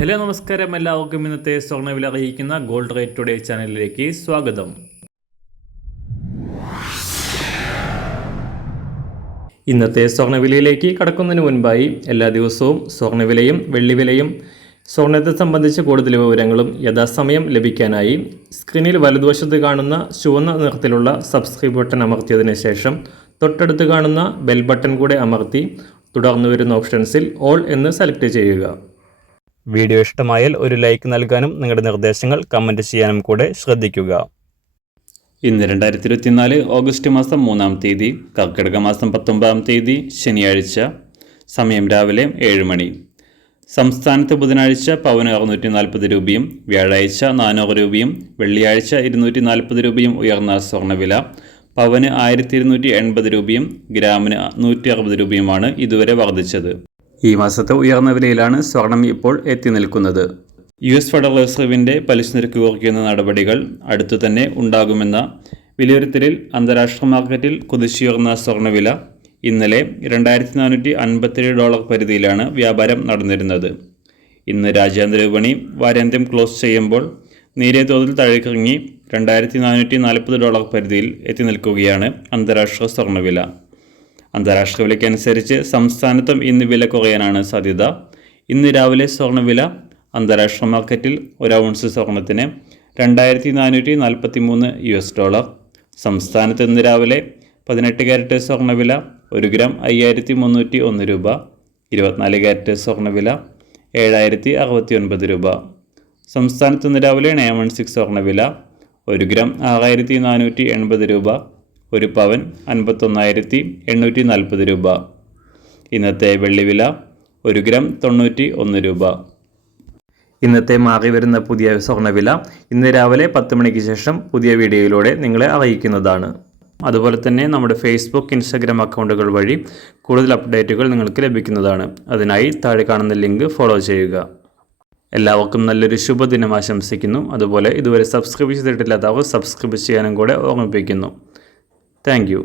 Hello നമസ്കാരം, എല്ലാവർക്കും ഇന്നത്തെ സ്വർണ്ണവില അറിയിക്കുന്ന ഗോൾഡ് റേറ്റ് ടുഡേ ചാനലിലേക്ക് സ്വാഗതം. ഇന്നത്തെ സ്വർണ്ണവിലയിലേക്ക് കടക്കുന്നതിന് മുൻപായി എല്ലാ ദിവസവും സ്വർണ്ണവിലയും വെള്ളിവിലയും സ്വർണ്ണത്തെ സംബന്ധിച്ച കൂടുതൽ വിവരങ്ങളും യഥാസമയം ലഭിക്കാനായി സ്ക്രീനിൽ വലതുവശത്ത് കാണുന്ന ചുവന്ന നിറത്തിലുള്ള സബ്സ്ക്രൈബ് ബട്ടൺ അമർത്തിയതിനു ശേഷം തൊട്ടടുത്ത് കാണുന്ന ബെൽ ബട്ടൺ കൂടെ അമർത്തി തുടർന്ന് വരുന്ന ഓപ്ഷൻസിൽ ഓൾ എന്ന് സെലക്ട് ചെയ്യുക. വീഡിയോ ഇഷ്ടമായാൽ ഒരു ലൈക്ക് നൽകാനും നിങ്ങളുടെ നിർദ്ദേശങ്ങൾ കമൻറ്റ് ചെയ്യാനും കൂടെ ശ്രദ്ധിക്കുക. ഇന്ന് 2024 ഓഗസ്റ്റ് മാസം 3-ാം തീയതി, കർക്കിടക മാസം 19-ാം തീയതി ശനിയാഴ്ച. സമയം രാവിലെ 7 മണി. സംസ്ഥാനത്ത് ബുധനാഴ്ച പവന് 640 രൂപയും വ്യാഴാഴ്ച 400 രൂപയും വെള്ളിയാഴ്ച 240 രൂപയും ഉയർന്ന സ്വർണ്ണവില പവന് 1280 രൂപയും ഗ്രാമിന് 160 രൂപയുമാണ് ഇതുവരെ വർദ്ധിച്ചത്. ഈ മാസത്തെ ഉയർന്ന വിലയിലാണ് സ്വർണം ഇപ്പോൾ എത്തി നിൽക്കുന്നത്. US ഫെഡറൽ റിസർവിൻ്റെ പലിശ നിരക്ക് കുറയ്ക്കുന്ന നടപടികൾ അടുത്തു തന്നെ ഉണ്ടാകുമെന്ന വിലയിരുത്തലിൽ അന്താരാഷ്ട്ര മാർക്കറ്റിൽ കുതിച്ചുയർന്ന സ്വർണ്ണവില ഇന്നലെ $2457 പരിധിയിലാണ് വ്യാപാരം നടന്നിരുന്നത്. ഇന്ന് രാജ്യാന്തര വിപണി വാരാന്ത്യം ക്ലോസ് ചെയ്യുമ്പോൾ നേരിയ തോതിൽ താഴേക്കിറങ്ങി $2440 പരിധിയിൽ എത്തി നിൽക്കുകയാണ് അന്താരാഷ്ട്ര സ്വർണ്ണവില. അന്താരാഷ്ട്ര വിലയ്ക്കനുസരിച്ച് സംസ്ഥാനത്തും ഇന്ന് വില കുറയാനാണ് സാധ്യത. ഇന്ന് രാവിലെ സ്വർണ്ണവില അന്താരാഷ്ട്ര മാർക്കറ്റിൽ ഒരു ഔൺസ് സ്വർണത്തിന് $2443. സംസ്ഥാനത്ത് ഇന്ന് രാവിലെ 18 കാരറ്റ് സ്വർണ്ണവില 1 ഗ്രാം 5301 രൂപ. 24 കാരറ്റ് സ്വർണ്ണവില 7069 രൂപ. സംസ്ഥാനത്ത് ഇന്ന് രാവിലെ 916 സ്വർണ്ണവില 1 ഗ്രാം 6480 രൂപ. 1 പവൻ 51,840 രൂപ. ഇന്നത്തെ വെള്ളിവില 1 ഗ്രാം 91 രൂപ. ഇന്നത്തെ മാറി വരുന്ന പുതിയ സ്വർണ്ണവില ഇന്ന് രാവിലെ 10 മണിക്ക് ശേഷം പുതിയ വീഡിയോയിലൂടെ നിങ്ങളെ അറിയിക്കുന്നതാണ്. അതുപോലെ തന്നെ നമ്മുടെ ഫേസ്ബുക്ക്, ഇൻസ്റ്റാഗ്രാം അക്കൗണ്ടുകൾ വഴി കൂടുതൽ അപ്ഡേറ്റുകൾ നിങ്ങൾക്ക് ലഭിക്കുന്നതാണ്. അതിനായി താഴെ കാണുന്ന ലിങ്ക് ഫോളോ ചെയ്യുക. എല്ലാവർക്കും നല്ലൊരു ശുഭദിനം ആശംസിക്കുന്നു. അതുപോലെ ഇതുവരെ സബ്സ്ക്രൈബ് ചെയ്തിട്ടില്ലാത്തവർ സബ്സ്ക്രൈബ് ചെയ്യാനും കൂടെ ഓർമ്മിപ്പിക്കുന്നു. Thank you.